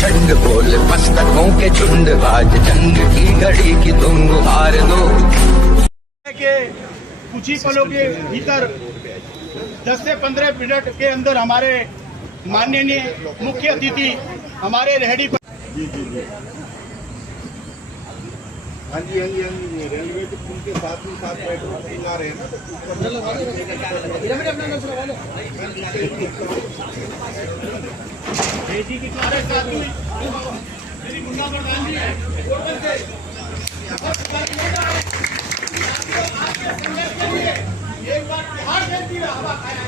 प्रचंड बोल मस्तकों के झुंड, आज जंग की घड़ी की तुम हार दो। के कुछ ही पलों के भीतर 10 से 15 मिनट के अंदर हमारे माननीय मुख्य अतिथि हमारे रेहड़ी पर हाँ जी रेलवे के पुल के साथ ही साथ मेट्रो ट्रेन आ रहे हैं एक बार बिहार जयंती में हवा खाया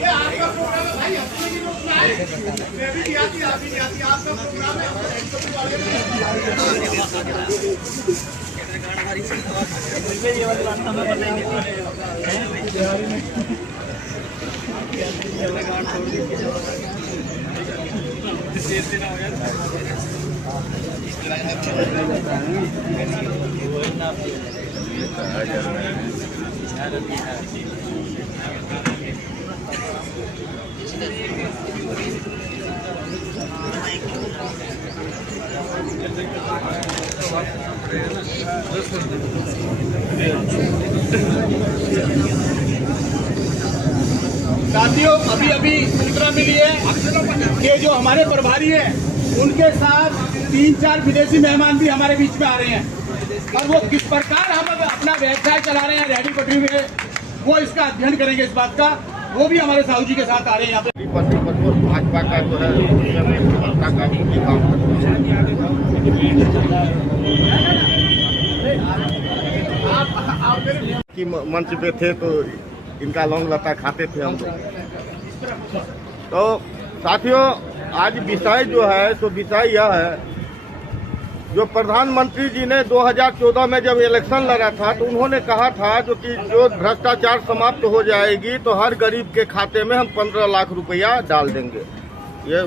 ये आपका प्रोग्राम है भाई, अपने की लोग आए, मैं भी आती आपका प्रोग्राम है। साथियों, अभी सूचना मिली है कि जो हमारे प्रभारी हैं उनके साथ 3-4 विदेशी मेहमान भी हमारे बीच में आ रहे हैं और वो किस प्रकार हम अपना व्यवसाय चला रहे हैं रेहड़ी पटरी में, वो इसका अध्ययन करेंगे इस बात का। वो भी हमारे साहू जी के साथ आ रहे हैं यहाँ पे। भाजपा का जो है कि मंच पे थे तो इनका लौंग लता खाते थे हम लोग। तो साथियों, आज विषय जो है तो विषय यह है, जो प्रधानमंत्री जी ने 2014 में जब इलेक्शन लड़ा था तो उन्होंने कहा था जो कि जो भ्रष्टाचार समाप्त हो जाएगी तो हर गरीब के खाते में हम 15 लाख रुपया डाल देंगे। ये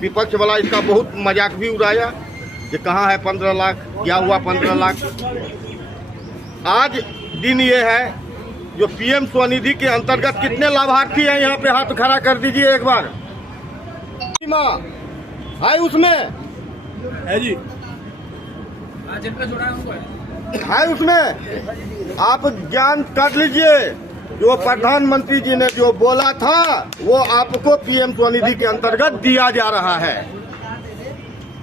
विपक्ष वाला इसका बहुत मजाक भी उड़ाया कि कहाँ है 15 लाख, क्या हुआ 15 लाख। आज दिन ये है जो पीएम स्वनिधि के अंतर्गत कितने लाभार्थी हैं, यहाँ पे हाथ खड़ा कर दीजिए एक बार। है उसमें है जी, है उसमें, आप ज्ञान कर लीजिए। जो प्रधानमंत्री जी ने जो बोला था वो आपको पीएम स्वनिधि के अंतर्गत दिया जा रहा है।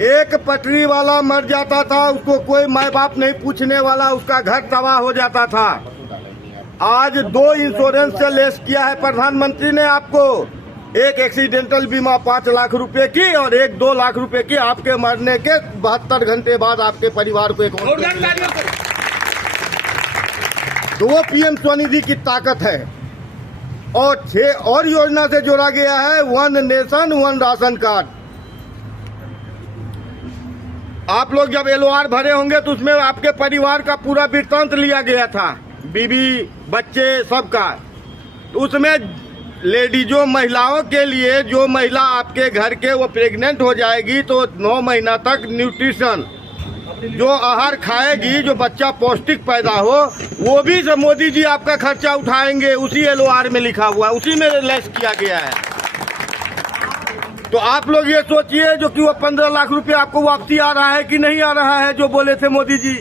एक पटरी वाला मर जाता था, उसको कोई माँ बाप नहीं पूछने वाला, उसका घर तबाह हो जाता था। आज 2 इंश्योरेंस से लेस किया है प्रधानमंत्री ने आपको। एक एक्सीडेंटल बीमा 5 लाख रुपए की और एक 2 लाख रुपए की आपके मरने के 72 घंटे बाद आपके परिवार को तो वो पीएम स्वनिधि की ताकत है। और 6 और योजना से जोड़ा गया है 1 नेशन 1 राशन कार्ड। आप लोग जब LOR भरे होंगे तो उसमें आपके परिवार का पूरा वृत्तांत लिया गया था, बीवी बच्चे सबका। तो उसमें लेडीजों महिलाओं के लिए, जो महिला आपके घर के वो प्रेग्नेंट हो जाएगी तो 9 महीना तक न्यूट्रिशन जो आहार खाएगी, जो बच्चा पौष्टिक पैदा हो, वो भी मोदी जी आपका खर्चा उठाएंगे। उसी LOR में लिखा हुआ है, उसी में लेस किया गया है। तो आप लोग ये सोचिए जो कि वो 15 लाख रुपए आपको वापसी आ रहा है कि नहीं आ रहा है, जो बोले थे मोदी जी।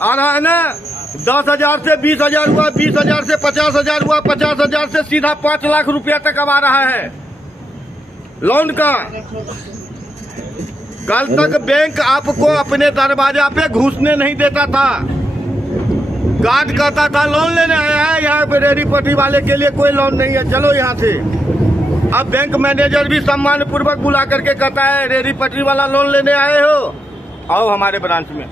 आ रहा है ना। 10,000 से 20,000 हुआ, 20,000 से 50,000 हुआ, 50,000 से सीधा 5 लाख रुपया तक अब आ रहा है लोन का। कल तक बैंक आपको अपने दरवाजा पे घुसने नहीं देता था। गार्ड कहता था लोन लेने आया है, यहाँ पे रेहड़ी पटरी वाले के लिए कोई लोन नहीं है, चलो यहाँ से। अब बैंक मैनेजर भी सम्मान पूर्वक बुला करके कहता है रेहड़ी पटरी वाला लोन लेने आए हो, आओ हमारे ब्रांच में।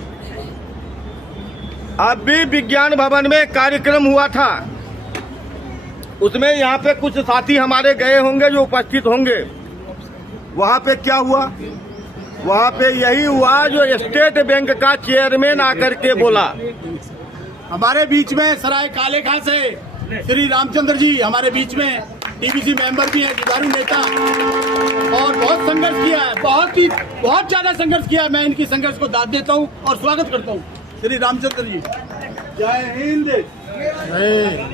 अभी विज्ञान भवन में कार्यक्रम हुआ था, उसमें यहाँ पे कुछ साथी हमारे गए होंगे जो उपस्थित होंगे। वहाँ पे क्या हुआ, वहाँ पे यही हुआ जो स्टेट बैंक का चेयरमैन आकर के बोला। हमारे बीच में सराय काले खां से श्री रामचंद्र जी हमारे बीच में TBC मेंबर भी हैं, जुझारू नेता। और बहुत संघर्ष किया है, बहुत ज्यादा संघर्ष किया है। मैं इनकी संघर्ष को दाद देता हूँ और स्वागत करता हूँ। श्री रामचंद्र जी, जय हिंद,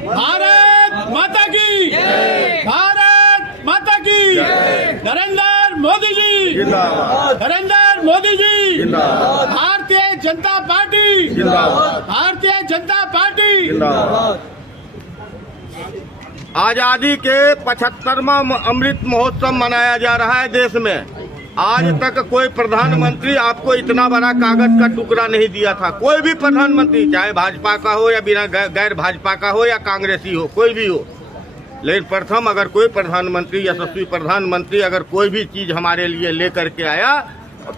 भारत माता की, भारत माता की, नरेंद्र मोदी जी जिंदाबाद, नरेंद्र मोदी जी जिंदाबाद, भारतीय जनता पार्टी जिंदाबाद, भारतीय जनता पार्टी जिंदाबाद। आजादी के 75वां अमृत महोत्सव मनाया जा रहा है देश में। आज तक कोई प्रधानमंत्री आपको इतना बड़ा कागज का टुकड़ा नहीं दिया था। कोई भी प्रधानमंत्री, चाहे भाजपा का हो या बिना गैर भाजपा का हो या कांग्रेसी हो, कोई भी हो, लेकिन प्रथम अगर कोई प्रधानमंत्री, यशस्वी प्रधानमंत्री अगर कोई भी चीज हमारे लिए लेकर के आया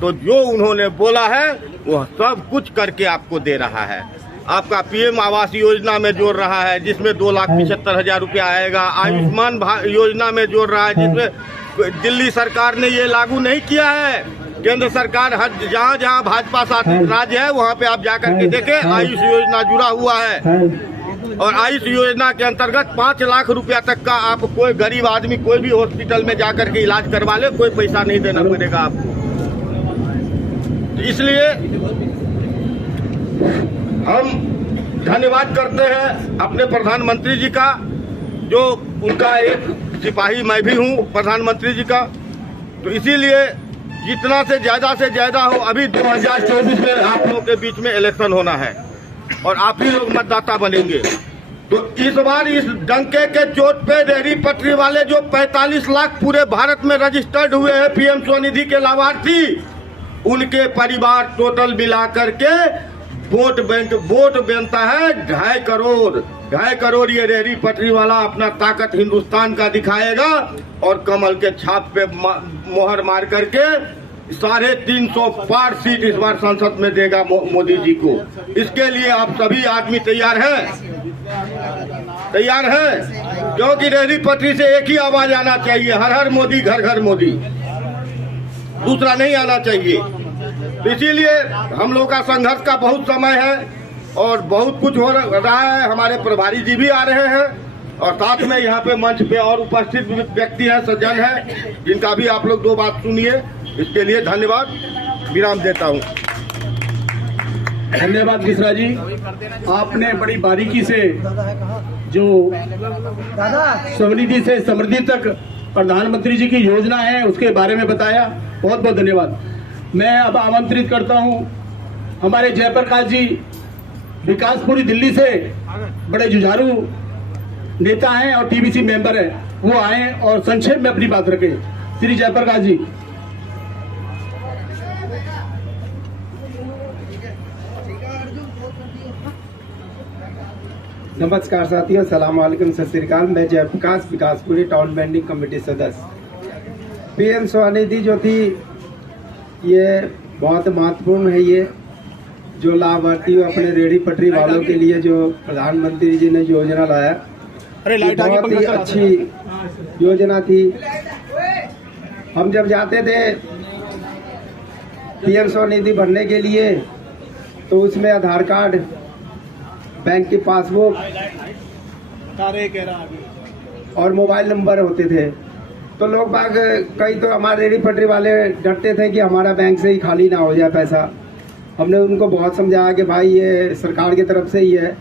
तो जो उन्होंने बोला है वो सब कुछ करके आपको दे रहा है। आपका पीएम आवास योजना में जोड़ रहा है जिसमें 2,75,000 रुपया आएगा। आयुष्मान योजना में जोड़ रहा है जिसमें दिल्ली सरकार ने ये लागू नहीं किया है। केंद्र सरकार हर जहाँ जहाँ भाजपा शासित राज्य है वहाँ पे आप जाकर के देखें, आयुष योजना जुड़ा हुआ है। और आयुष योजना के अंतर्गत 5 लाख रुपया तक का आप कोई गरीब आदमी कोई भी हॉस्पिटल में जाकर के इलाज करवा ले, कोई पैसा नहीं देना पड़ेगा आपको। इसलिए हम धन्यवाद करते हैं अपने प्रधानमंत्री जी का, जो उनका एक सिपाही मैं भी हूं प्रधानमंत्री जी का। तो इसीलिए जितना से ज्यादा हो, अभी 2024 में आप लोगों के बीच में इलेक्शन होना है और आप ही लोग मतदाता बनेंगे। तो इस बार इस डंके के चोट पे रेहड़ी पटरी वाले जो 45 लाख पूरे भारत में रजिस्टर्ड हुए हैं पीएम स्वनिधि के लाभार्थी, उनके परिवार टोटल मिलाकर के वोट बनता है 2.5 करोड़। ये रेहड़ी पटरी वाला अपना ताकत हिंदुस्तान का दिखाएगा और कमल के छाप पे मोहर मार करके 350 पार सीट इस बार संसद में देगा मोदी जी को। इसके लिए आप सभी आदमी तैयार हैं? क्योंकि रेहड़ी पटरी से एक ही आवाज आना चाहिए, हर हर मोदी, घर घर मोदी, दूसरा नहीं आना चाहिए। इसीलिए हम लोग का संघर्ष का बहुत समय है और बहुत कुछ हो रहा है। हमारे प्रभारी जी भी आ रहे हैं और साथ में यहाँ पे मंच पे और उपस्थित व्यक्ति हैं, सज्जन हैं, जिनका भी आप लोग 2 बात सुनिए। इसके लिए धन्यवाद, विराम देता हूँ। धन्यवाद मिश्रा जी, आपने बड़ी बारीकी से जो स्वनिधि से समृद्धि तक प्रधानमंत्री जी की योजना है उसके बारे में बताया। बहुत बहुत धन्यवाद। मैं अब आमंत्रित करता हूं हमारे जयप्रकाश जी, विकासपुरी दिल्ली से बड़े जुझारू नेता हैं और टीबीसी मेंबर हैं, वो आए और संक्षेप में अपनी बात रखें। श्री जयप्रकाश जी। नमस्कार साथियों, सलाम वालेकुम, सत श्री अकाल। मैं Jayprakash, Vikaspuri town vending committee सदस्य। पीएम स्वनिधि जो थी ये बहुत महत्वपूर्ण है। ये जो लाभार्थी अपने रेहड़ी पटरी वालों के लिए जो प्रधानमंत्री जी ने योजना लाया, बहुत ही अच्छी योजना थी। हम जब जाते थे पीएम स्वनिधि भरने के लिए तो उसमें आधार कार्ड, बैंक की पासबुक और मोबाइल नंबर होते थे। तो लोग बाग कई तो हमारे रेहड़ी पटरी वाले डरते थे कि हमारा बैंक से ही खाली ना हो जाए पैसा। हमने उनको बहुत समझाया कि भाई ये सरकार की तरफ से ही है।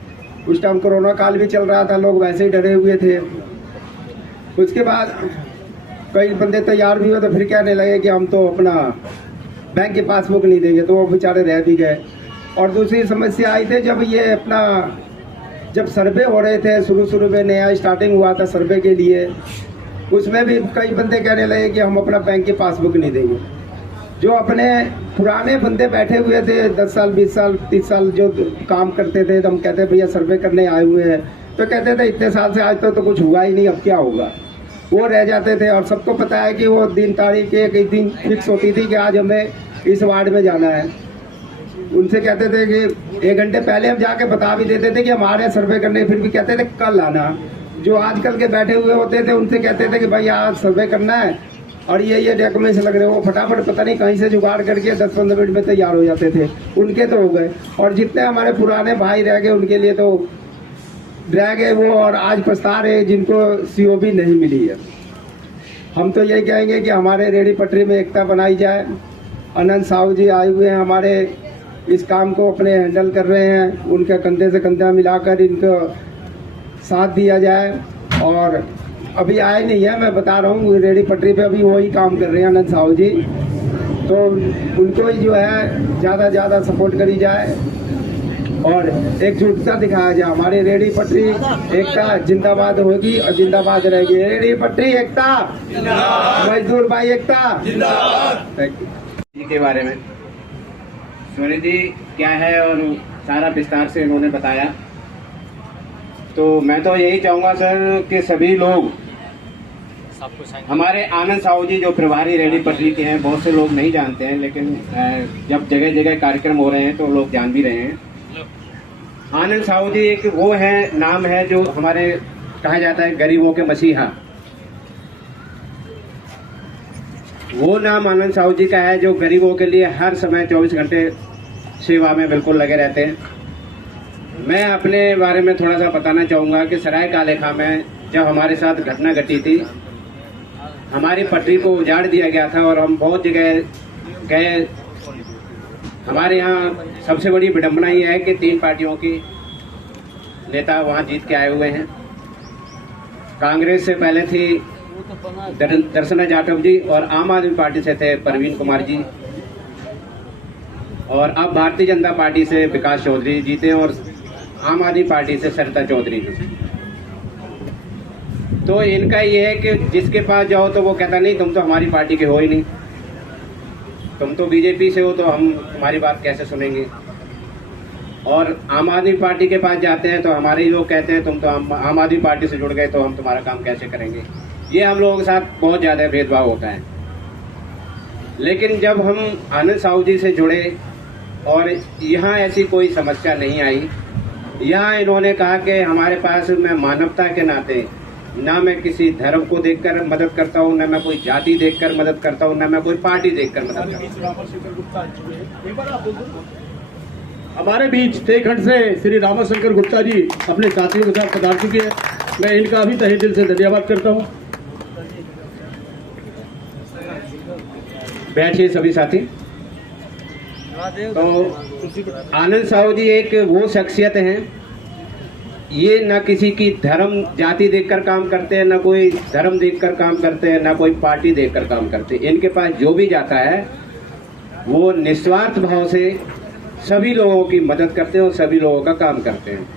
उस टाइम कोरोना काल भी चल रहा था, लोग वैसे ही डरे हुए थे। उसके बाद कई बंदे तैयार भी हुए तो फिर कहने लगे कि हम तो अपना बैंक की पासबुक नहीं देंगे, तो वो बेचारे रह भी गए। और दूसरी समस्या आई थी जब सर्वे हो रहे थे, शुरू में नया स्टार्टिंग हुआ था सर्वे के लिए, उसमें भी कई बंदे कहने लगे कि हम अपना बैंक की पासबुक नहीं देंगे। जो अपने पुराने बंदे बैठे हुए थे 10 साल 20 साल 30 साल जो काम करते थे, तो हम कहते भैया सर्वे करने आए हुए हैं, तो कहते थे इतने साल से आज तो कुछ हुआ ही नहीं, अब क्या होगा। वो रह जाते थे। और सबको पता है कि वो दिन तारीख एक दिन फिक्स होती थी कि आज हमें इस वार्ड में जाना है। उनसे कहते थे कि 1 घंटे पहले हम जाके बता भी देते थे कि हम आ रहे हैं सर्वे करने, फिर भी कहते थे कल आना। जो आजकल के बैठे हुए होते थे उनसे कहते थे कि भाई आज सर्वे करना है और ये डॉक्यूमेंट्स लग रहे हो, फटाफट पता नहीं कहीं से जुगाड़ करके 10-15 मिनट में तैयार हो जाते थे। उनके तो हो गए, और जितने हमारे पुराने भाई रह गए उनके लिए तो रह गए वो, और आज पछता रहे जिनको सीओबी नहीं मिली है। हम तो यही कहेंगे कि हमारे रेहड़ी पटरी में एकता बनाई जाए। अनंत साहू जी आए हुए हैं, हमारे इस काम को अपने हैंडल कर रहे हैं, उनके कंधे से कंधा मिलाकर इनको साथ दिया जाए। और अभी आए नहीं है, मैं बता रहा हूँ, रेहड़ी पटरी पे अभी वही काम कर रहे हैं अनंत साहू जी, तो उनको ही जो है ज़्यादा ज़्यादा सपोर्ट करी जाए और एकजुटता दिखाया जाए। हमारी रेहड़ी पटरी एकता जिंदाबाद होगी और जिंदाबाद रहेगी। रेहड़ी पटरी एकता, मजदूर भाई एकता। जी के बारे में सोनी जी क्या है और सारा विस्तार से इन्होंने बताया। तो मैं तो यही चाहूँगा सर कि सभी लोग, हमारे आनंद साहू जी जो प्रभारी रेहड़ी पटरी के हैं, बहुत से लोग नहीं जानते हैं, लेकिन जब जगह जगह कार्यक्रम हो रहे हैं तो लोग जान भी रहे हैं। आनंद साहू जी एक वो है, नाम है जो हमारे कहा जाता है गरीबों के मसीहा। वो नाम आनंद साहू जी का है जो गरीबों के लिए हर समय 24 घंटे सेवा में बिल्कुल लगे रहते हैं। मैं अपने बारे में थोड़ा सा बताना चाहूँगा कि सराय कालेखा में जब हमारे साथ घटना घटी थी, हमारी पटरी को उजाड़ दिया गया था और हम बहुत जगह गए। हमारे यहाँ सबसे बड़ी विडंबना ये है कि 3 पार्टियों की नेता वहाँ जीत के आए हुए हैं। कांग्रेस से पहले थी दर्शना जाटव जी और आम आदमी पार्टी से थे परवीन कुमार जी, और अब भारतीय जनता पार्टी से विकास चौधरी जीते और आम आदमी पार्टी से सरिता चौधरी जी। तो इनका ये है कि जिसके पास जाओ तो वो कहता नहीं तुम तो हमारी पार्टी के हो ही नहीं, तुम तो बीजेपी से हो, तो हम तुम्हारी बात कैसे सुनेंगे। और आम आदमी पार्टी के पास जाते हैं तो हमारे लोग कहते हैं तुम तो आम आदमी पार्टी से जुड़ गए तो हम तुम्हारा काम कैसे करेंगे। ये हम लोगों के साथ बहुत ज़्यादा भेदभाव होता है। लेकिन जब हम आनंद साहू जी से जुड़े और यहाँ ऐसी कोई समस्या नहीं आई, यहाँ इन्होंने कहा कि हमारे पास, मैं मानवता के नाते ना मैं किसी धर्म को देखकर मदद करता हूँ, ना मैं कोई जाति देखकर मदद करता हूँ, ना मैं कोई पार्टी देखकर मदद करता हूँ। हमारे बीच तेखंड से श्री रामाशंकर गुप्ता जी अपने साथियों के साथ पधार चुके हैं। मैं इनका भी तहे दिल से धन्यवाद करता हूँ। बैठिए सभी साथी। तो आनंद साहू जी एक वो शख्सियत हैं, ये न किसी की धर्म जाति देखकर काम करते हैं, न कोई धर्म देखकर काम करते हैं, न कोई पार्टी देखकर काम करते हैं। इनके पास जो भी जाता है वो निस्वार्थ भाव से सभी लोगों की मदद करते हैं और सभी लोगों का काम करते हैं।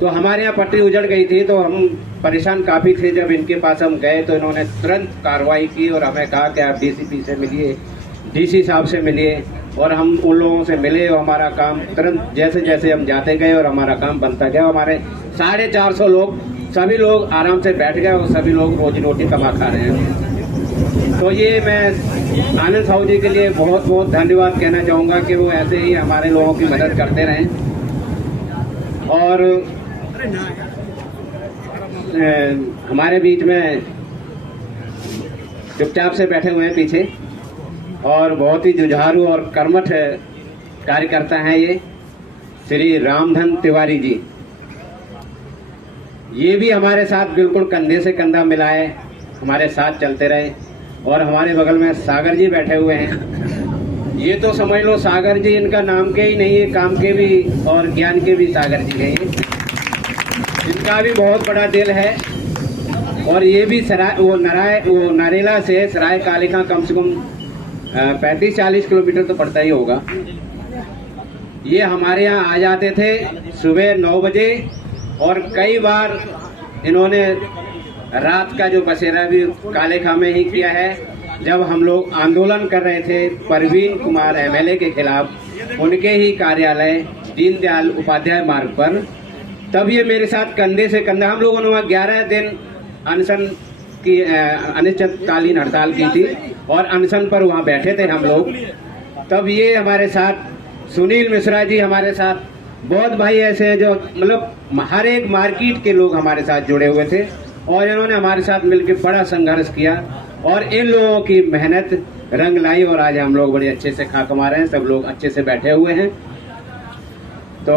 तो हमारे यहाँ पटरी उजड़ गई थी तो हम परेशान काफ़ी थे। जब इनके पास हम गए तो इन्होंने तुरंत कार्रवाई की और हमें कहा कि आप डीसीपी से मिलिए, डीसी साहब से मिलिए, और हम उन लोगों से मिले और हमारा काम तुरंत जैसे जैसे हम जाते गए और हमारा काम बनता गया। हमारे 450 लोग, सभी लोग आराम से बैठ गए और सभी लोग रोजी रोटी कमा खा रहे हैं। तो ये मैं आनंद साहू जी के लिए बहुत बहुत धन्यवाद कहना चाहूँगा कि वो ऐसे ही हमारे लोगों की मदद करते रहें। और हमारे बीच में चुपचाप से बैठे हुए हैं पीछे, और बहुत ही जुझारू और कर्मठ कार्यकर्ता हैं ये श्री रामधन तिवारी जी। ये भी हमारे साथ बिल्कुल कंधे से कंधा मिलाए हमारे साथ चलते रहे। और हमारे बगल में सागर जी बैठे हुए हैं। ये तो समझ लो सागर जी इनका नाम के ही नहीं है, काम के भी और ज्ञान के भी सागर जी हैं। इनका भी बहुत बड़ा दिल है। और ये भी वो नरेला से सराय कालेखा कम से कम 35-40 किलोमीटर तो पड़ता ही होगा। ये हमारे यहाँ आ जाते थे सुबह 9 बजे, और कई बार इन्होंने रात का जो बसेरा भी कालेखा में ही किया है। जब हम लोग आंदोलन कर रहे थे परवीन कुमार एमएलए के खिलाफ, उनके ही कार्यालय दीनदयाल उपाध्याय मार्ग पर, तब ये मेरे साथ कंधे से कंधा, हम लोगों ने वहाँ 11 दिन अनशन की अनिश्चितकालीन हड़ताल की थी और अनशन पर वहाँ बैठे थे हम लोग। तब ये हमारे साथ, सुनील मिश्रा जी हमारे साथ, बहुत भाई ऐसे हैं जो मतलब हर एक मार्केट के लोग हमारे साथ जुड़े हुए थे, और इन्होंने हमारे साथ मिलकर बड़ा संघर्ष किया और इन लोगों की मेहनत रंग लाई, और आज हम लोग बड़े अच्छे से खा कमा रहे हैं, सब लोग अच्छे से बैठे हुए हैं। तो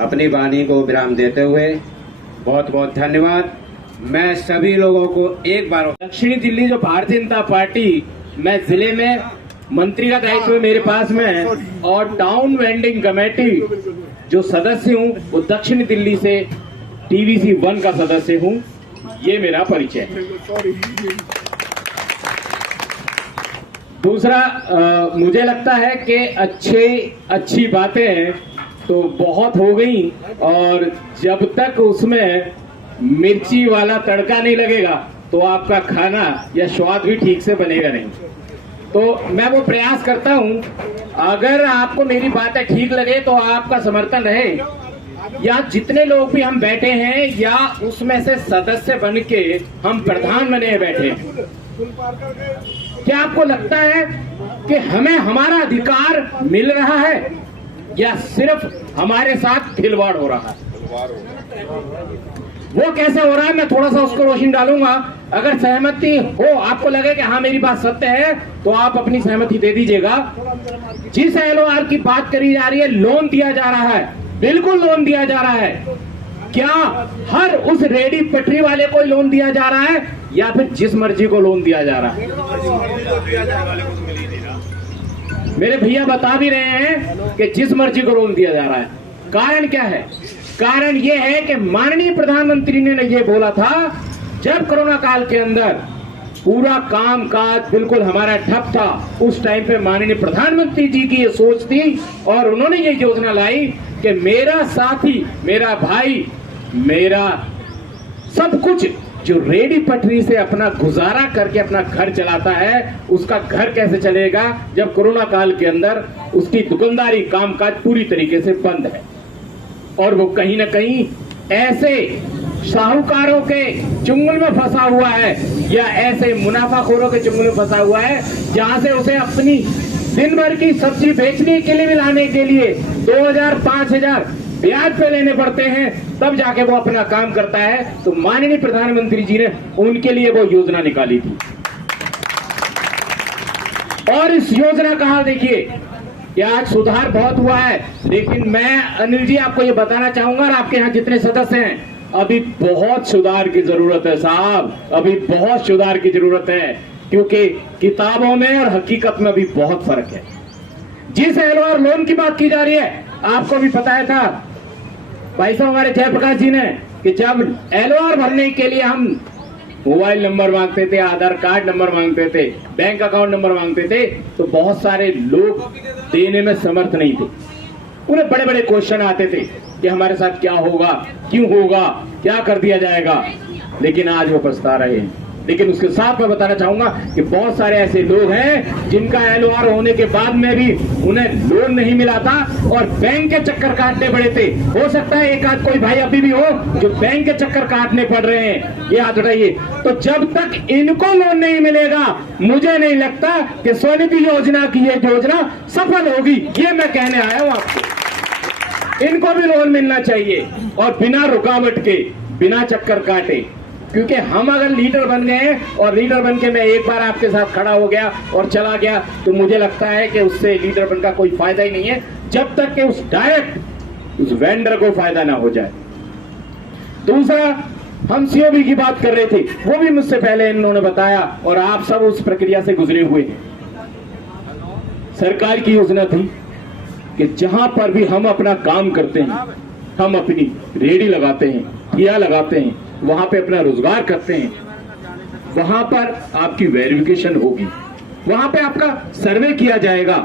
अपनी वाणी को विराम देते हुए बहुत बहुत धन्यवाद। मैं सभी लोगों को एक बार दक्षिणी दिल्ली जो भारतीय जनता पार्टी, मैं जिले में मंत्री का दायित्व मेरे पास में है और टाउन वेंडिंग कमेटी जो सदस्य हूँ वो दक्षिणी दिल्ली से TVC 1 का सदस्य हूँ। ये मेरा परिचय है। दूसरा, मुझे लगता है कि अच्छी बातें तो बहुत हो गई और जब तक उसमें मिर्ची वाला तड़का नहीं लगेगा तो आपका खाना या स्वाद भी ठीक से बनेगा नहीं। तो मैं वो प्रयास करता हूं, अगर आपको मेरी बातें ठीक लगे तो आपका समर्थन रहे, या जितने लोग भी हम बैठे हैं या उसमें से सदस्य बन के हम प्रधान बने बैठे हैं, क्या आपको लगता है कि हमें हमारा अधिकार मिल रहा है या सिर्फ हमारे साथ खिलवाड़ हो रहा है? वो कैसे हो रहा है, मैं थोड़ा सा उसको रोशनी डालूंगा। अगर सहमति हो, आपको लगे कि हाँ मेरी बात सत्य है, तो आप अपनी सहमति दे दीजिएगा। जिस LOR की बात करी जा रही है, लोन दिया जा रहा है, बिल्कुल लोन दिया जा रहा है। क्या हर उस रेडी पटरी वाले को लोन दिया जा रहा है या फिर जिस मर्जी को लोन दिया जा रहा है? मेरे भैया बता भी रहे हैं कि जिस मर्जी को लोन दिया जा रहा है। कारण क्या है? कारण ये है कि माननीय प्रधानमंत्री ने ये बोला था, जब कोरोना काल के अंदर पूरा काम काज बिल्कुल हमारा ठप था, उस टाइम पे माननीय प्रधानमंत्री जी की ये सोच थी और उन्होंने ये योजना लाई कि मेरा साथी, मेरा भाई, मेरा सब कुछ जो रेडी पटरी से अपना गुजारा करके अपना घर चलाता है, उसका घर कैसे चलेगा जब कोरोना काल के अंदर उसकी दुकानदारी कामकाज पूरी तरीके से बंद है। और वो कहीं ना कहीं ऐसे साहूकारों के चुंगल में फंसा हुआ है या ऐसे मुनाफाखोरों के चुंगल में फंसा हुआ है, जहां से उसे अपनी दिन भर की सब्जी बेचने के लिए मिलाने के लिए 2000 5000 ब्याज पे लेने पड़ते हैं, तब जाके वो अपना काम करता है। तो माननीय प्रधानमंत्री जी ने उनके लिए वो योजना निकाली थी और इस योजना का हाल देखिए कि आज सुधार बहुत हुआ है। लेकिन मैं अनिल जी आपको ये बताना चाहूंगा, और आपके यहाँ जितने सदस्य हैं, अभी बहुत सुधार की जरूरत है साहब, अभी बहुत सुधार की जरूरत है, क्योंकि किताबों में और हकीकत में भी बहुत फर्क है। जिस LOR लोन की बात की जा रही है, आपको भी पता है था भाई साहब हमारे जयप्रकाश जी ने, कि जब LOR भरने के लिए हम मोबाइल नंबर मांगते थे, आधार कार्ड नंबर मांगते थे, बैंक अकाउंट नंबर मांगते थे, तो बहुत सारे लोग देने में समर्थ नहीं थे। उन्हें बड़े बड़े क्वेश्चन आते थे कि हमारे साथ क्या होगा, क्यों होगा, क्या कर दिया जाएगा। लेकिन आज वो पछता रहे हैं। लेकिन उसके साथ मैं बताना चाहूंगा कि बहुत सारे ऐसे लोग हैं जिनका LOR होने के बाद में भी उन्हें लोन नहीं मिला था और बैंक के चक्कर काटने पड़े थे। हो सकता है एक आध कोई भाई अभी भी हो जो बैंक के चक्कर काटने पड़ रहे हैं, ये हाथ उठाइए। तो जब तक इनको लोन नहीं मिलेगा, मुझे नहीं लगता कि स्वनिधि योजना की ये योजना सफल होगी। ये मैं कहने आया हूं आपको। इनको भी लोन मिलना चाहिए और बिना रुकावट के, बिना चक्कर काटे। क्योंकि हम अगर लीडर बन गए और लीडर बन के मैं एक बार आपके साथ खड़ा हो गया और चला गया, तो मुझे लगता है कि उससे लीडर बनने का कोई फायदा ही नहीं है, जब तक कि उस डायरेक्ट उस वेंडर को फायदा ना हो जाए। दूसरा, हम COB की बात कर रहे थे, वो भी मुझसे पहले इन्होंने बताया और आप सब उस प्रक्रिया से गुजरे हुए हैं। सरकार की योजना थी कि जहां पर भी हम अपना काम करते हैं, हम अपनी रेडी लगाते हैं, ठिया लगाते हैं, वहां पे अपना रोजगार करते हैं, वहां पर आपकी वेरिफिकेशन होगी, वहां पे आपका सर्वे किया जाएगा।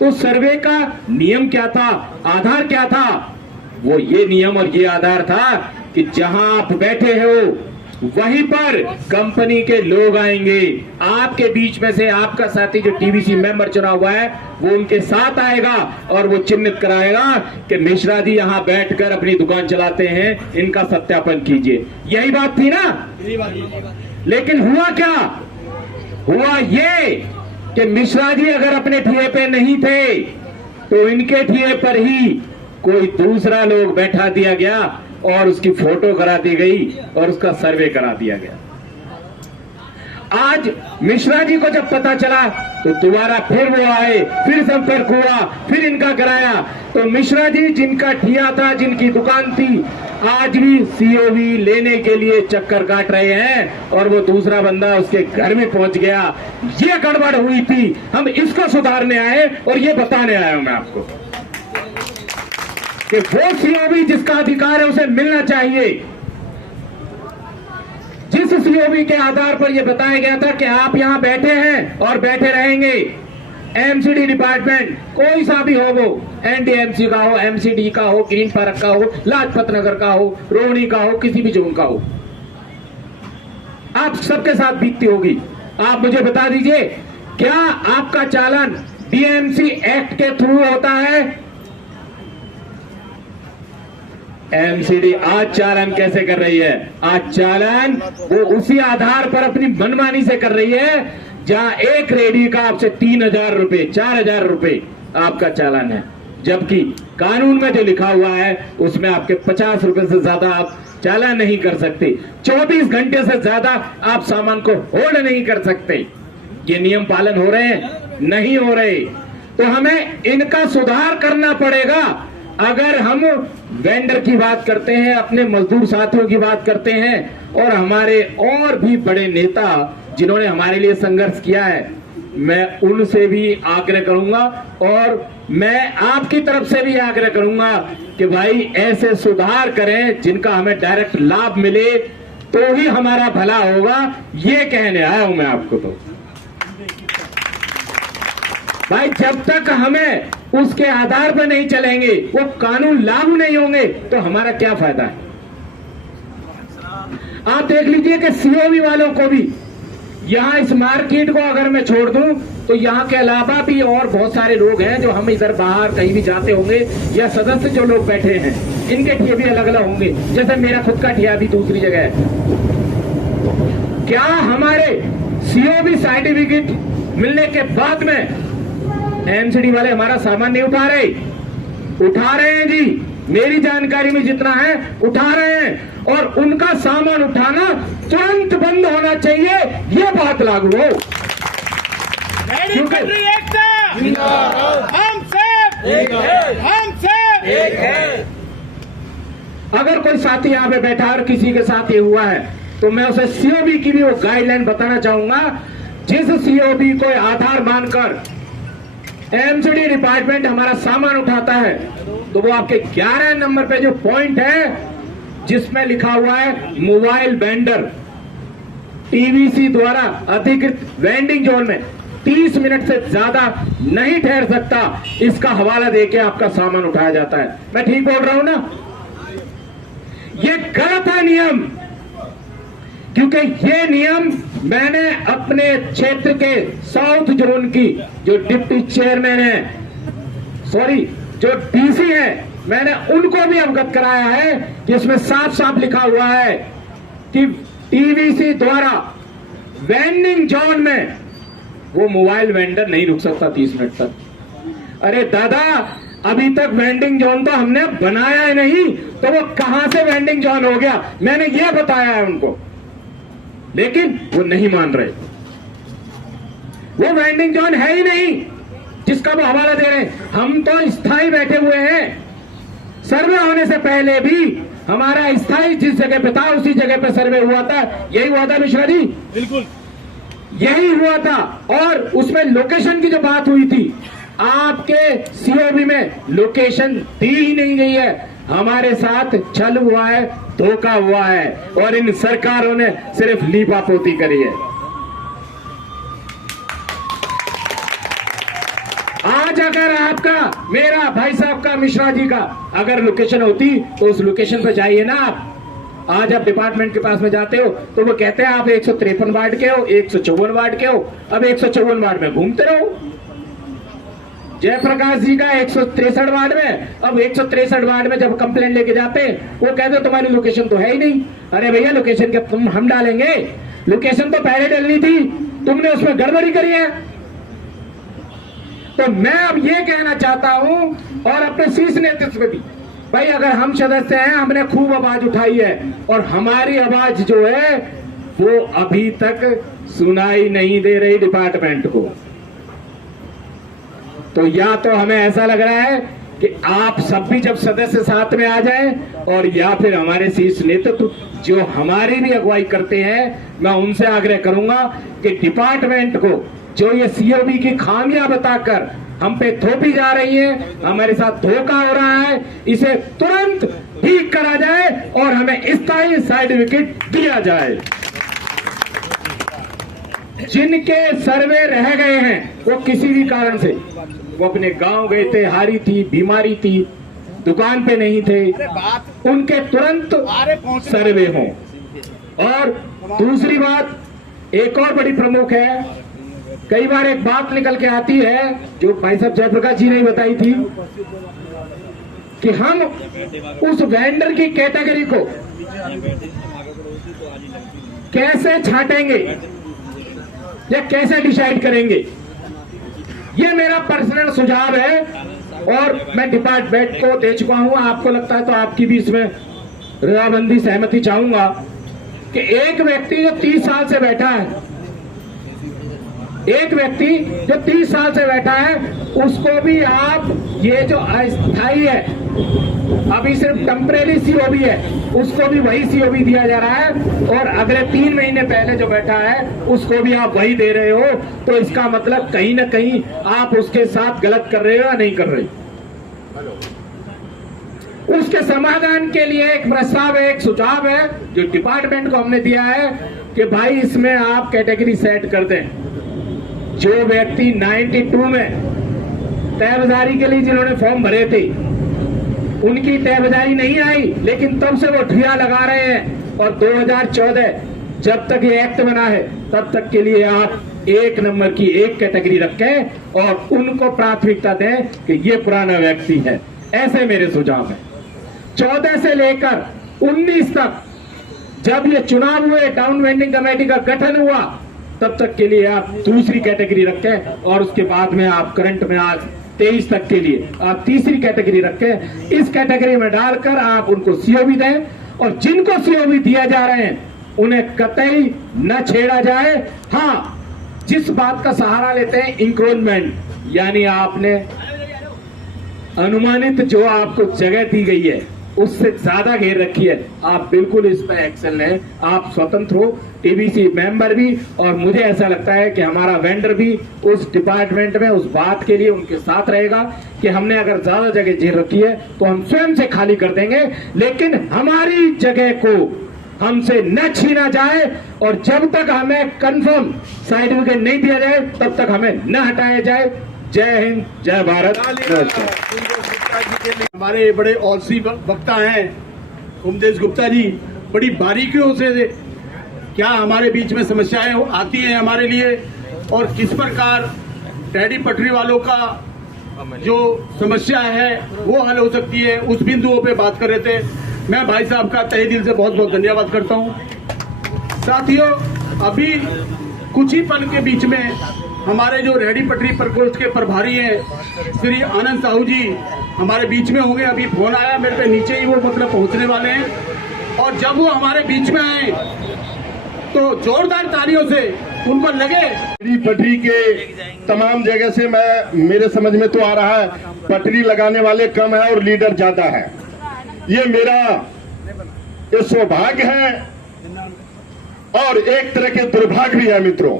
तो सर्वे का नियम क्या था, आधार क्या था? वो ये नियम और ये आधार था कि जहां आप बैठे हो वहीं पर कंपनी के लोग आएंगे, आपके बीच में से आपका साथी जो TVC मेंबर चुना हुआ है वो उनके साथ आएगा और वो चिन्हित कराएगा कि मिश्रा जी यहाँ बैठकर अपनी दुकान चलाते हैं, इनका सत्यापन कीजिए। यही बात थी ना? लेकिन हुआ क्या? हुआ ये कि मिश्रा जी अगर अपने ठिये पे नहीं थे तो इनके ठिये पर ही कोई दूसरा लोग बैठा दिया गया और उसकी फोटो करा दी गई और उसका सर्वे करा दिया गया। आज मिश्रा जी को जब पता चला तो दोबारा फिर वो आए, फिर संपर्क हुआ, फिर इनका कराया। तो मिश्रा जी जिनका ठिया था, जिनकी दुकान थी, आज भी सीओवी लेने के लिए चक्कर काट रहे हैं और वो दूसरा बंदा उसके घर में पहुंच गया। ये गड़बड़ हुई थी, हम इसको सुधारने आए और ये बताने आया हूं मैं आपको कि वो सीओवी जिसका अधिकार है उसे मिलना चाहिए। जिस सीओवी के आधार पर यह बताया गया था कि आप यहां बैठे हैं और बैठे रहेंगे, एमसीडी डिपार्टमेंट कोई सा भी हो, वो एनडीएमसी का हो, एमसीडी का हो, ग्रीन पार्क का हो, लाजपत नगर का हो, रोहिणी का हो, किसी भी जोन का हो, आप सबके साथ बीतती होगी। आप मुझे बता दीजिए, क्या आपका चालान डीएमसी एक्ट के थ्रू होता है? एमसीडी आज चालान कैसे कर रही है? आज चालान वो उसी आधार पर अपनी मनमानी से कर रही है जहां एक रेडी का आपसे 3,000 रुपए, 4,000 रुपए आपका चालान है, जबकि कानून में जो लिखा हुआ है उसमें आपके 50 रुपए से ज्यादा आप चालान नहीं कर सकते, 24 घंटे से ज्यादा आप सामान को होल्ड नहीं कर सकते। ये नियम पालन हो रहे हैं? नहीं हो रहे। तो हमें इनका सुधार करना पड़ेगा। अगर हम वेंडर की बात करते हैं, अपने मजदूर साथियों की बात करते हैं और हमारे और भी बड़े नेता जिन्होंने हमारे लिए संघर्ष किया है, मैं उनसे भी आग्रह करूंगा और मैं आपकी तरफ से भी आग्रह करूंगा कि भाई ऐसे सुधार करें जिनका हमें डायरेक्ट लाभ मिले, तो ही हमारा भला होगा। ये कहने आया हूं मैं आपको। तो भाई जब तक हमें उसके आधार पर नहीं चलेंगे, वो कानून लागू नहीं होंगे, तो हमारा क्या फायदा है? आप देख लीजिए कि सीओवी वालों को भी यहां इस मार्केट को अगर मैं छोड़ दूं तो यहां के अलावा भी और बहुत सारे लोग हैं जो हम इधर बाहर कहीं भी जाते होंगे, या सदस्य जो लोग बैठे हैं इनके ठिया भी अलग अलग होंगे, जैसे मेरा खुद का ठिया भी दूसरी जगह है। क्या हमारे सीओवी सर्टिफिकेट मिलने के बाद में एमसीडी वाले हमारा सामान नहीं उठा रहे? उठा रहे हैं जी, मेरी जानकारी में जितना है उठा रहे हैं, और उनका सामान उठाना तुरंत बंद होना चाहिए, ये बात लागू हो। अगर कोई साथी यहाँ पे बैठा और किसी के साथ ये हुआ है तो मैं उसे सीओबी की भी वो गाइडलाइन बताना चाहूंगा। जिस सीओबी को आधार मानकर एमसीडी डिपार्टमेंट हमारा सामान उठाता है तो वो आपके 11 नंबर पे जो पॉइंट है जिसमें लिखा हुआ है मोबाइल वेंडर टीवीसी द्वारा अधिकृत वेंडिंग जोन में 30 मिनट से ज्यादा नहीं ठहर सकता, इसका हवाला देके आपका सामान उठाया जाता है। मैं ठीक बोल रहा हूं ना? ये गलत है नियम, क्योंकि ये नियम मैंने अपने क्षेत्र के साउथ जोन की जो डिप्टी चेयरमैन है, सॉरी जो डीसी है, मैंने उनको भी अवगत कराया है कि इसमें साफ साफ लिखा हुआ है कि टीवीसी द्वारा वेंडिंग जोन में वो मोबाइल वेंडर नहीं रुक सकता 30 मिनट तक। अरे दादा, अभी तक वेंडिंग जोन तो हमने बनाया ही नहीं, तो वो कहां से वेंडिंग जोन हो गया? मैंने ये बताया है उनको, लेकिन वो नहीं मान रहे। वो वेंडिंग जोन है ही नहीं जिसका वो हवाला दे रहे हैं। हम तो स्थायी बैठे हुए हैं। सर्वे होने से पहले भी हमारा स्थायी जिस जगह पे था उसी जगह पे सर्वे हुआ था। यही हुआ था मिश्रा जी? बिल्कुल यही हुआ था। और उसमें लोकेशन की जो बात हुई थी, आपके सीओबी में लोकेशन दी ही नहीं गई है। हमारे साथ छल हुआ है, धोखा हुआ है, और इन सरकारों ने सिर्फ लीपापोती करी है। आज अगर आपका, मेरा, भाई साहब का, मिश्रा जी का अगर लोकेशन होती तो उस लोकेशन पर जाइए ना आप। आज आप डिपार्टमेंट के पास में जाते हो तो वो कहते हैं आप 153 वार्ड के हो, 154 वार्ड के हो, अब 154 वार्ड में घूमते रहो। जयप्रकाश जी का 163 वार्ड में, अब 163 वार्ड में जब कंप्लेंट लेके जाते हैं वो कहते हैं तुम्हारी लोकेशन तो है ही नहीं। अरे भैया, लोकेशन के तुम हम डालेंगे? लोकेशन तो पहले डलनी थी, तुमने उसमें गड़बड़ी करी है। तो मैं अब ये कहना चाहता हूं, और अपने शीर्ष नेतृत्व भी, भाई अगर हम सदस्य हैं, हमने खूब आवाज उठाई है, और हमारी आवाज जो है वो अभी तक सुनाई नहीं दे रही डिपार्टमेंट को। तो या तो हमें ऐसा लग रहा है कि आप सब भी जब सदस्य साथ में आ जाएं, और या फिर हमारे शीर्ष नेतृत्व जो हमारी भी अगुवाई करते हैं, मैं उनसे आग्रह करूंगा कि डिपार्टमेंट को जो ये सीओबी की खामियां बताकर हम पे थोपी जा रही है, हमारे साथ धोखा हो रहा है, इसे तुरंत ठीक करा जाए और हमें स्थायी सर्टिफिकेट दिया जाए। जिनके सर्वे रह गए हैं वो किसी भी कारण से, वो अपने गांव गए थे, हारी थी, बीमारी थी, दुकान पे नहीं थे, उनके तुरंत सर्वे हों। और दूसरी बात एक और बड़ी प्रमुख है, कई बार एक बात निकल के आती है जो भाई साहब जयप्रकाश जी ने बताई थी कि हम उस वेंडर की कैटेगरी को कैसे छांटेंगे या कैसे डिसाइड करेंगे। ये मेरा पर्सनल सुझाव है और मैं डिपार्टमेंट को दे चुका हूं। आपको लगता है तो आपकी भी इसमें रजामंदी सहमति चाहूंगा कि एक व्यक्ति जो 30 साल से बैठा है, एक व्यक्ति जो 30 साल से बैठा है, उसको भी आप ये जो अस्थायी है, अभी सिर्फ टेम्परेरी सीओबी है, उसको भी वही सीओबी दिया जा रहा है, और अगले 3 महीने पहले जो बैठा है उसको भी आप वही दे रहे हो। तो इसका मतलब कहीं ना कहीं आप उसके साथ गलत कर रहे हो या नहीं कर रहे। उसके समाधान के लिए एक प्रस्ताव है, एक सुझाव है जो डिपार्टमेंट को हमने दिया है कि भाई इसमें आप कैटेगरी सेट कर दें। जो व्यक्ति 92 में तयबजारी के लिए जिन्होंने फॉर्म भरे थे, उनकी तयबजारी नहीं आई, लेकिन तब से वो ठिया लगा रहे हैं, और 2014 जब तक ये एक्ट बना है तब तक के लिए आप 1 नंबर की एक कैटेगरी रखें और उनको प्राथमिकता दें कि ये पुराना व्यक्ति है। ऐसे मेरे सुझाव है। 14 से लेकर 19 तक जब ये चुनाव हुए, टाउन वेंडिंग कमेटी का गठन हुआ, तब तक के लिए आप दूसरी कैटेगरी रखें, और उसके बाद में आप करंट में आज 23 तक के लिए आप तीसरी कैटेगरी रखें। इस कैटेगरी में डालकर आप उनको सीओबी दें, और जिनको सीओबी दिया जा रहे हैं उन्हें कतई न छेड़ा जाए। हाँ, जिस बात का सहारा लेते हैं इंक्रोचमेंट, यानी आपने अनुमानित जो आपको जगह दी गई है उससे ज्यादा घेर रखी है, आप बिल्कुल इस पर एक्शन लें। आप स्वतंत्र हो, टीबीसी मेंबर भी, और मुझे ऐसा लगता है कि हमारा वेंडर भी उस डिपार्टमेंट में उस बात के लिए उनके साथ रहेगा कि हमने अगर ज्यादा जगह घेर रखी है तो हम स्वयं से खाली कर देंगे, लेकिन हमारी जगह को हमसे न छीना जाए, और जब तक हमें कंफर्म सर्टिफिकेट नहीं दिया जाए तब तक हमें न हटाया जाए। जय हिंद, जय भारत। हमारे बड़े औसी वक्ता हैं उमदेश गुप्ता जी, बड़ी बारीकियों से क्या हमारे बीच में समस्याएं आती हैं हमारे लिए, और किस प्रकार टैडी पटरी वालों का जो समस्या है वो हल हो सकती है, उस बिंदुओं पे बात कर रहे थे। मैं भाई साहब का तहे दिल से बहुत बहुत धन्यवाद करता हूं। साथियों, अभी कुछ ही पल के बीच में हमारे जो रेहड़ी पटरी प्रकोष्ठ के प्रभारी हैं श्री आनंद साहू जी हमारे बीच में होंगे। अभी फोन आया मेरे पे, नीचे ही वो पहुंचने वाले हैं, और जब वो हमारे बीच में आए तो जोरदार तालियों से उन पर लगे। रेहड़ी पटरी के तमाम जगह से मेरे समझ में तो आ रहा है पटरी लगाने वाले कम है और लीडर ज्यादा है। ये मेरा ये सौभाग्य है और एक तरह के दुर्भाग्य भी है मित्रों।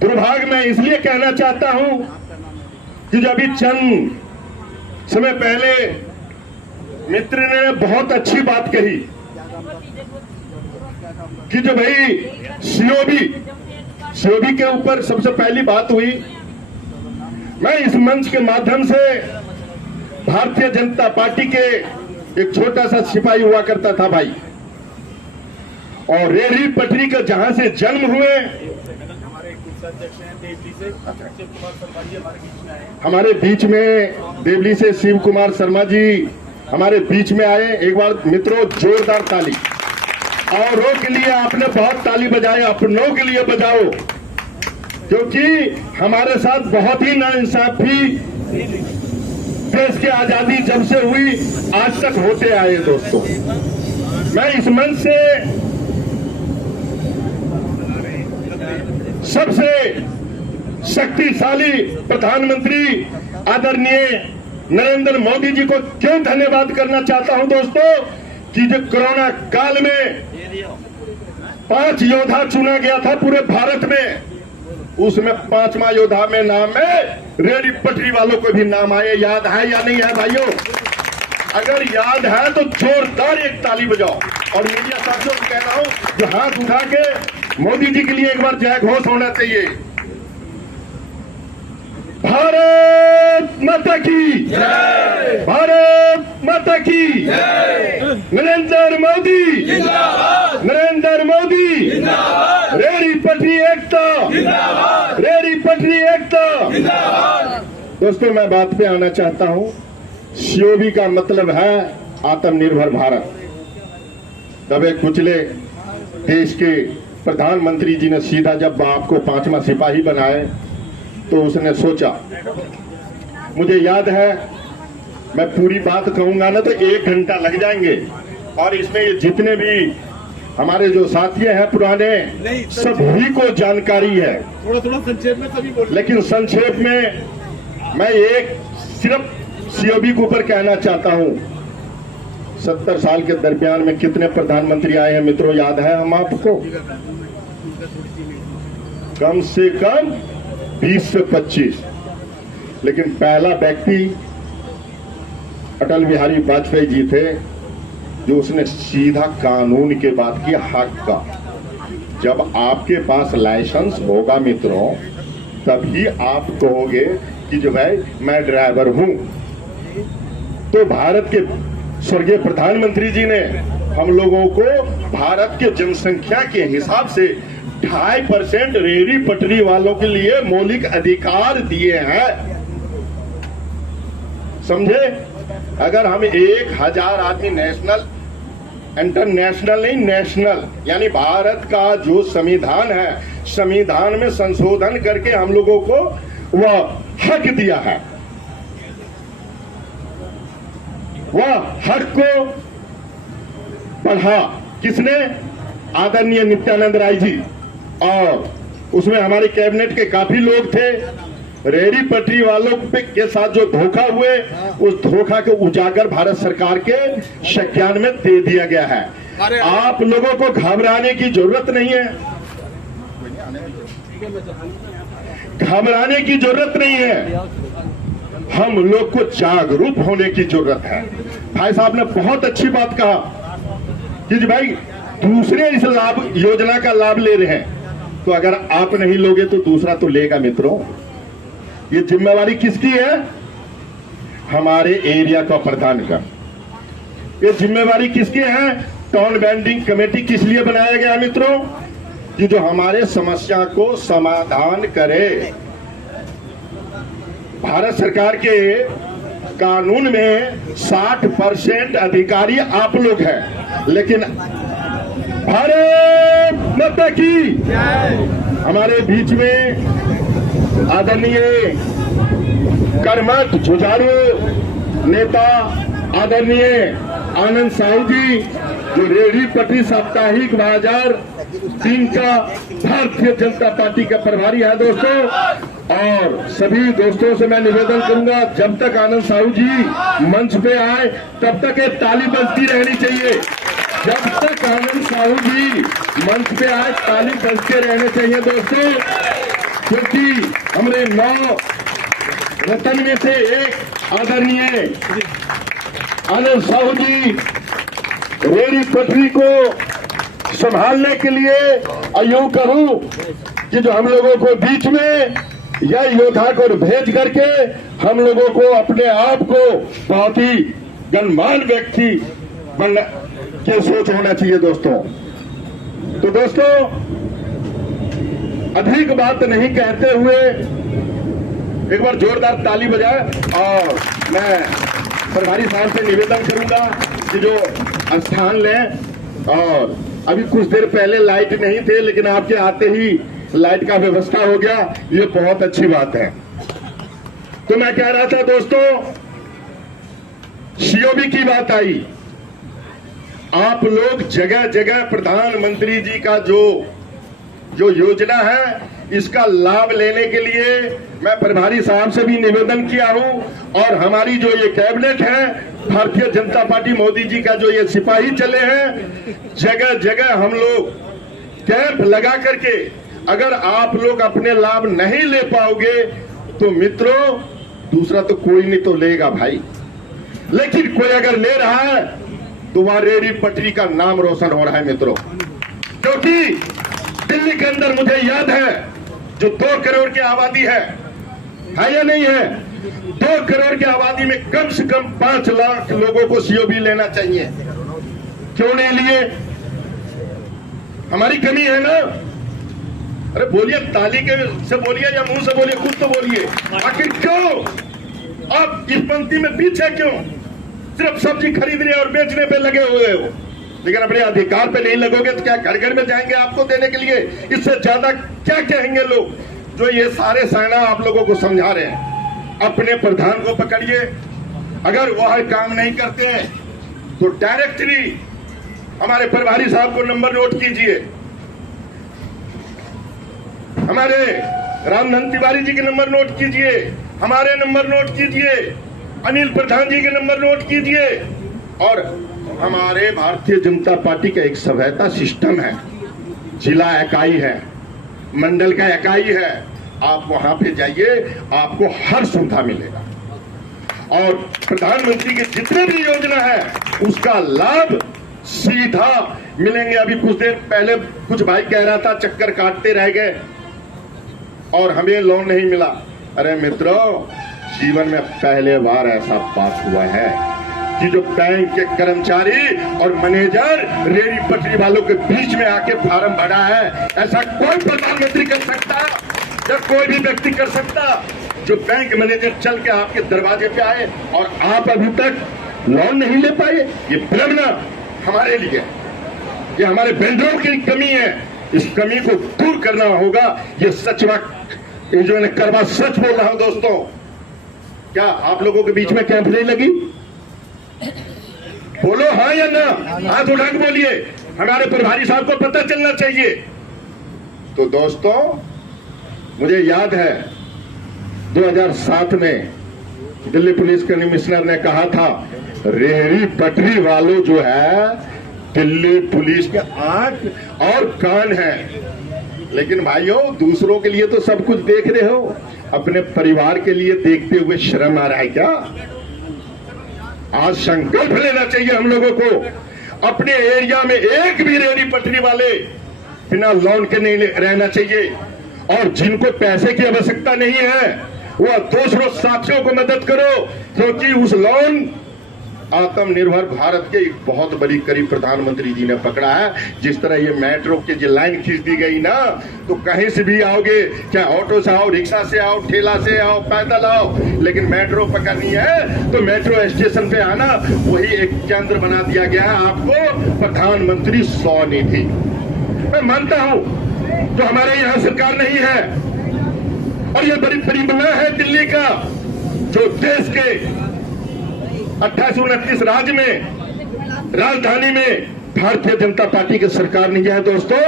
दुर्भाग्य मैं इसलिए कहना चाहता हूं कि जब अभी चंद समय पहले मित्र ने बहुत अच्छी बात कही कि जो भाई सीओबी के ऊपर सबसे पहली बात हुई। मैं इस मंच के माध्यम से भारतीय जनता पार्टी के एक छोटा सा सिपाही हुआ करता था भाई, और रेहड़ी पटरी का जहां से जन्म हुए, हमारे बीच में देवली से शिव कुमार शर्मा जी हमारे बीच में आए। एक बार मित्रों जोरदार ताली। औरों के लिए आपने बहुत ताली बजाई, अपनों के लिए बजाओ, क्योंकि हमारे साथ बहुत ही नाइंसाफी देश की आजादी जब से हुई आज तक होते आए। दोस्तों, मैं इस मंच से सबसे शक्तिशाली प्रधानमंत्री आदरणीय नरेंद्र मोदी जी को क्यों धन्यवाद करना चाहता हूं दोस्तों, कि जो कोरोना काल में 5 योद्धा चुना गया था पूरे भारत में, उसमें 5वां योद्धा में नाम है रेहड़ी पटरी वालों को भी नाम आए। याद है या नहीं है भाइयों? अगर याद है तो जोरदार एक ताली बजाओ। और मीडिया साथियों को कह रहा हूं जो हाथ उठा के मोदी जी के लिए एक बार जय घोष होना चाहिए। भारत माता की जय, भारत माता की जय, नरेंद्र मोदी जिंदाबाद, नरेंद्र मोदी जिंदाबाद, रेहड़ी पटरी एकता जिंदाबाद, रेहड़ी पटरी एकता जिंदाबाद। दोस्तों मैं बात पे आना चाहता हूं। सीओबी का मतलब है आत्मनिर्भर भारत। दबे कुचले देश के प्रधानमंत्री जी ने सीधा जब आपको 5वां सिपाही बनाए तो उसने सोचा, मुझे याद है मैं पूरी बात कहूंगा ना तो 1 घंटा लग जाएंगे, और इसमें ये जितने भी हमारे जो साथी हैं पुराने सभी को जानकारी है। थोड़ा थोड़ा संक्षेप में सभी बोल, लेकिन संक्षेप में मैं एक सिर्फ सीओबी के ऊपर कहना चाहता हूं। 70 साल के दरमियान में कितने प्रधानमंत्री आए हैं मित्रों, याद है हम आपको? कम से कम 20 से 25। लेकिन पहला व्यक्ति अटल बिहारी वाजपेयी जी थे जो उसने सीधा कानून के बात की, हक का। जब आपके पास लाइसेंस होगा मित्रों तभी आप कहोगे कि जो भाई मैं ड्राइवर हूं। तो भारत के स्वर्गीय प्रधानमंत्री जी ने हम लोगों को भारत के जनसंख्या के हिसाब से 2.5% रेहड़ी पटरी वालों के लिए मौलिक अधिकार दिए हैं। समझे? अगर हम 1000 आदमी नेशनल, इंटरनेशनल नहीं नेशनल, यानी भारत का जो संविधान है, संविधान में संशोधन करके हम लोगों को वह हक दिया है। वह हक को बढ़ा किसने? आदरणीय नित्यानंद राय जी। और उसमें हमारे कैबिनेट के काफी लोग थे। रेहड़ी पटरी वालों के साथ जो धोखा हुए, उस धोखा को उजागर भारत सरकार के संज्ञान में दे दिया गया है। आप लोगों को घबराने की जरूरत नहीं है, घबराने की जरूरत नहीं है। हम लोग को जागरूक होने की जरूरत है। भाई साहब ने बहुत अच्छी बात कहा कि भाई दूसरे इस लाभ योजना का लाभ ले रहे हैं, तो अगर आप नहीं लोगे तो दूसरा तो लेगा मित्रों। ये जिम्मेवारी किसकी है? हमारे एरिया का प्रधान का। ये जिम्मेवारी किसकी है? टाउन बैंडिंग कमेटी किस लिए बनाया गया मित्रों? कि जो हमारे समस्या को समाधान करे। भारत सरकार के कानून में 60% अधिकारी आप लोग हैं, लेकिन भारत माता की हमारे बीच में आदरणीय कर्मठ जुझारू नेता आदरणीय आनंद साहू जी, जो रेहड़ी पटरी साप्ताहिक 2003 का भारतीय जनता पार्टी का प्रभारी है दोस्तों। और सभी दोस्तों से मैं निवेदन करूंगा, जब तक आनंद साहू जी मंच पे आए तब तक ये ताली बजती रहनी चाहिए। जब तक आनंद साहू जी मंच पे आए ताली बजते रहने चाहिए दोस्तों, क्योंकि हमारे 9 रत्न में से एक आदरणीय आनंद साहू जी रेहड़ी पटरी को संभालने के लिए आयोग करूं कि जो हम लोगों को बीच में या योद्धा को भेज करके हम लोगों को अपने आप को बहुत ही गणमान्य व्यक्ति बनने की सोच होना चाहिए दोस्तों। तो दोस्तों अधिक बात नहीं कहते हुए एक बार जोरदार ताली बजाए, और मैं प्रभारी साहब से निवेदन करूंगा कि जो स्थान लें। और अभी कुछ देर पहले लाइट नहीं थे, लेकिन आपके आते ही लाइट का व्यवस्था हो गया, ये बहुत अच्छी बात है। तो मैं कह रहा था दोस्तों, सीओबी की बात आई। आप लोग जगह जगह प्रधानमंत्री जी का जो योजना है, इसका लाभ लेने के लिए मैं प्रभारी साहब से भी निवेदन किया हूं, और हमारी जो ये कैबिनेट है, भारतीय जनता पार्टी मोदी जी का जो ये सिपाही चले हैं, जगह जगह हम लोग कैंप लगा करके, अगर आप लोग अपने लाभ नहीं ले पाओगे तो मित्रों दूसरा तो कोई नहीं तो लेगा भाई, लेकिन कोई अगर ले रहा है तो वहां रेहड़ी पटरी का नाम रोशन हो रहा है मित्रों। क्योंकि दिल्ली के अंदर मुझे याद है जो 2 करोड़ की आबादी है या नहीं है, 2 करोड़ की आबादी में कम से कम 5 लाख लोगों को सीओबी लेना चाहिए। क्यों नहीं लिए? हमारी कमी है ना। अरे बोलिए, ताली के से बोलिए या मुंह से बोलिए, कुछ तो बोलिए। आखिर क्यों आप इस पंक्ति में पीछे क्यों? सिर्फ सब्जी खरीदने और बेचने पे लगे हुए हो, लेकिन अपने अधिकार पे नहीं लगोगे तो क्या घर घर में जाएंगे आपको देने के लिए? इससे ज्यादा क्या कहेंगे लोग जो ये सारे सेना आप लोगों को समझा रहे हैं? अपने प्रधान को पकड़िए, अगर वह काम नहीं करते हैं तो डायरेक्टली हमारे प्रभारी साहब को नंबर नोट कीजिए, हमारे रामधन तिवारी जी के नंबर नोट कीजिए, हमारे नंबर नोट कीजिए, अनिल प्रधान जी के नंबर नोट कीजिए। और हमारे भारतीय जनता पार्टी का एक सहायता सिस्टम है, जिला इकाई है, मंडल का इकाई है, आप वहां पे जाइए, आपको हर सुविधा मिलेगा। और प्रधानमंत्री की जितने भी योजना है उसका लाभ सीधा मिलेंगे। अभी कुछ देर पहले कुछ भाई कह रहा था चक्कर काटते रह गए और हमें लोन नहीं मिला। अरे मित्रों, जीवन में पहले बार ऐसा बात हुआ है कि जो बैंक के कर्मचारी और मैनेजर रेहड़ी पटरी वालों के बीच में आके फार्म भरा है, ऐसा कोई प्रधानमंत्री कर सकता या कोई भी व्यक्ति कर सकता? जो बैंक मैनेजर चल के आपके दरवाजे पे आए और आप अभी तक लोन नहीं ले पाए, ये विडंबना हमारे लिए, ये हमारे वेंडरों की कमी है। इस कमी को दूर करना होगा। ये सच बात, ये जो मैंने करवा सच बोल रहा हूं दोस्तों। क्या आप लोगों के बीच में कैंप नहीं लगी? बोलो हाँ या ना, हाथ उठा के बोलिए, हमारे प्रभारी साहब को पता चलना चाहिए। तो दोस्तों, मुझे याद है 2007 में दिल्ली पुलिस कमिश्नर ने कहा था रेहड़ी पटरी वालों जो है दिल्ली पुलिस के आंख और कान है। लेकिन भाइयों, दूसरों के लिए तो सब कुछ देख रहे हो, अपने परिवार के लिए देखते हुए शर्म आ रहा है क्या? आज संकल्प लेना चाहिए हम लोगों को। अपने एरिया में एक भी रेहड़ी पटरी वाले बिना लोन के नहीं रहना चाहिए। और जिनको पैसे की आवश्यकता नहीं है वह दूसरों साथियों को मदद करो, क्योंकि उस लोन आत्मनिर्भर भारत के एक बहुत बड़ी कड़ी प्रधानमंत्री जी ने पकड़ा है। जिस तरह ये मेट्रो की जो लाइन खींच दी गई ना, तो कहीं से भी आओगे, चाहे ऑटो से आओ, रिक्शा से आओ, ठेला से आओ, पैदल आओ, लेकिन मेट्रो पकड़नी है तो मेट्रो स्टेशन पे आना। वही एक केंद्र बना दिया गया है आपको, प्रधानमंत्री स्वनिधि। मैं मानता हूं जो हमारे यहां सरकार नहीं है, और ये बड़ी परिमला है दिल्ली का, जो देश के 28-29 राज्य में, राजधानी में भारतीय जनता पार्टी की सरकार नहीं है दोस्तों।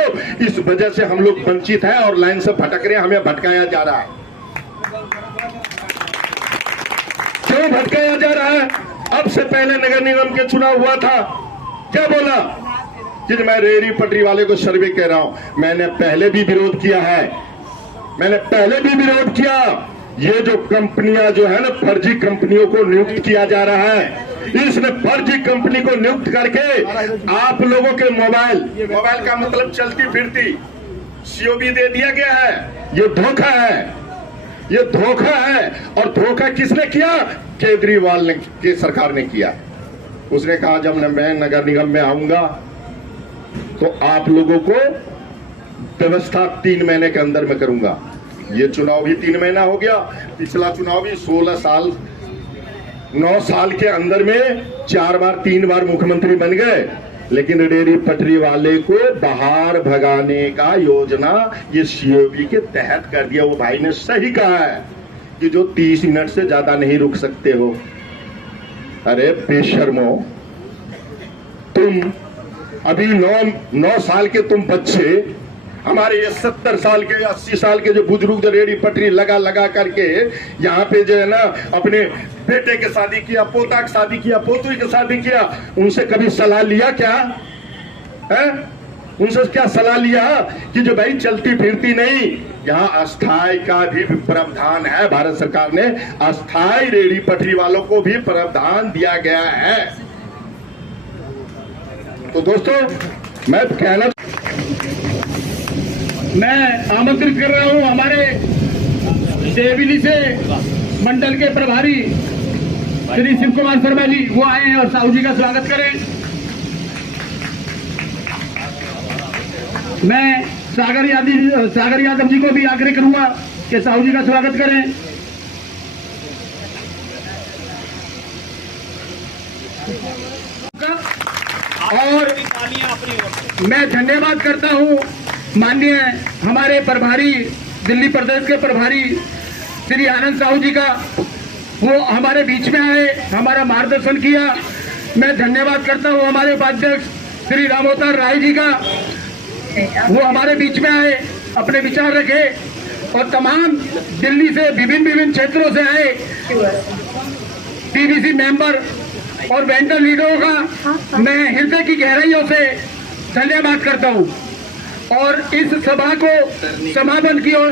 इस वजह से हम लोग वंचित हैं और लाइन से भटक रहे हैं, हमें भटकाया जा रहा है। क्यों भटकाया जा रहा है? अब से पहले नगर निगम के चुनाव हुआ था, क्या बोला कि मैं रेहड़ी पटरी वाले को सर्वे कह रहा हूं। मैंने पहले भी विरोध किया है, मैंने पहले भी विरोध किया। ये जो कंपनियां जो है ना, फर्जी कंपनियों को नियुक्त किया जा रहा है, इसने फर्जी कंपनी को नियुक्त करके आप लोगों के मोबाइल का मतलब चलती फिरती सीओबी दे दिया गया है। ये धोखा है, ये धोखा है। और धोखा किसने किया? केजरीवाल ने, की सरकार ने किया। उसने कहा जब मैं नगर निगम में आऊंगा तो आप लोगों को व्यवस्था 3 महीने के अंदर में करूंगा। ये चुनाव भी 3 महीना हो गया, पिछला चुनाव भी 16 साल 9 साल के अंदर में 4 बार 3 बार मुख्यमंत्री बन गए, लेकिन रेहड़ी पटरी वाले को बाहर भगाने का योजना ये सीओबी के तहत कर दिया। वो भाई ने सही कहा है कि जो 30 मिनट से ज्यादा नहीं रुक सकते हो। अरे बेशर्मो, तुम अभी 9 साल के तुम बच्चे हमारे ये 70 साल के 80 साल के जो बुजुर्ग जो रेडी पटरी लगा करके यहाँ पे जो है ना अपने बेटे के शादी किया, पोता की शादी किया, पोतरी की शादी किया, उनसे कभी सलाह लिया क्या है? उनसे क्या सलाह लिया कि जो भाई चलती फिरती नहीं, यहाँ अस्थाई का भी प्रावधान है। भारत सरकार ने अस्थाई रेडी पटरी वालों को भी प्रावधान दिया गया है। तो दोस्तों मैं आमंत्रित कर रहा हूं हमारे देवली से मंडल के प्रभारी श्री शिव कुमार शर्मा जी, वो आए हैं और साहू जी का स्वागत करें। मैं सागर यादव जी को भी आग्रह करूंगा कि साहू जी का स्वागत करें। और मैं धन्यवाद करता हूं माननीय हमारे प्रभारी, दिल्ली प्रदेश के प्रभारी श्री आनंद साहू जी का, वो हमारे बीच में आए, हमारा मार्गदर्शन किया। मैं धन्यवाद करता हूं हमारे उपाध्यक्ष श्री रामोतर राय जी का, वो हमारे बीच में आए, अपने विचार रखे, और तमाम दिल्ली से विभिन्न क्षेत्रों से आए पीवीसी मेंबर और वेंडर लीडरों का मैं हृदय की गहराइयों से धन्यवाद करता हूं। और इस सभा को समापन की ओर